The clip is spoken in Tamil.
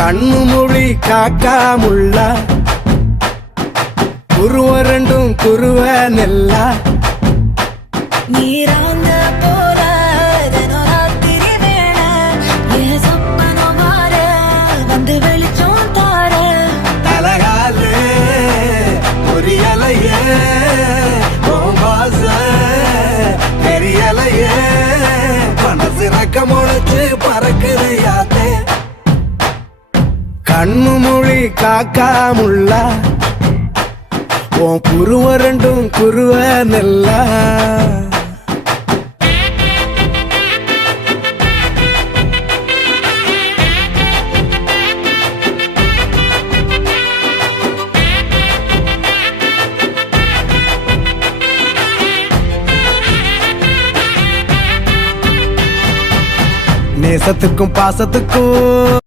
கண்ணு மொழி காக்காமுள்ள குருவ ரெண்டும் குருவ நெல்லா நீராங்க போல தினராத்திரி வேண என் சொப்பனம் மாற வந்து வெளிச்சம் தார தலகாலே பொரியலையே ஓம்பாச பெரியலையே மனசு ரக்க முளைச்சு பறக்குது யாத்தே கண்ணு மொழி காக்காமுள்ள உன் குருவ ரெண்டும் குருவ நெல்லா நேசத்துக்கும் பாசத்துக்கும்